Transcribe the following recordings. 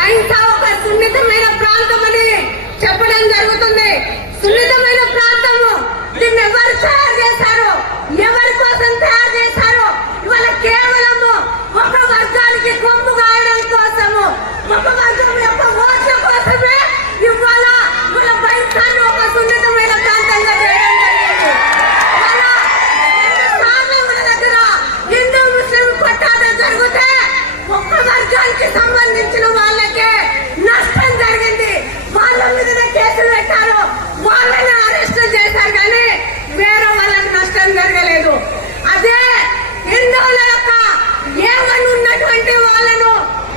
Bhainsa ఒక సున్నితమైన ప్రాంతం చెప్పడం జరుగుతుంది. సున్నితమైన ప్రాంతము దీన్ని ఎవరు తయారు చేశారు?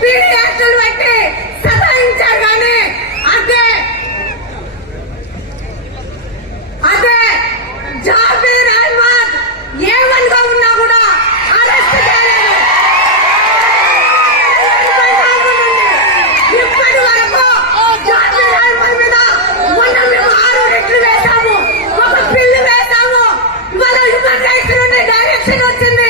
పీడి యాక్టులు పెట్టి అదే అదే జాబీర్ అహ్మద్ ఏ ఉన్నా కూడా అరెస్ట్ చేయలేదు. మొన్న మేము ఆరు రెట్లు వేశాము ఒక బిల్లు వేశాము. ఇవాళ డైరెక్షన్ వచ్చింది.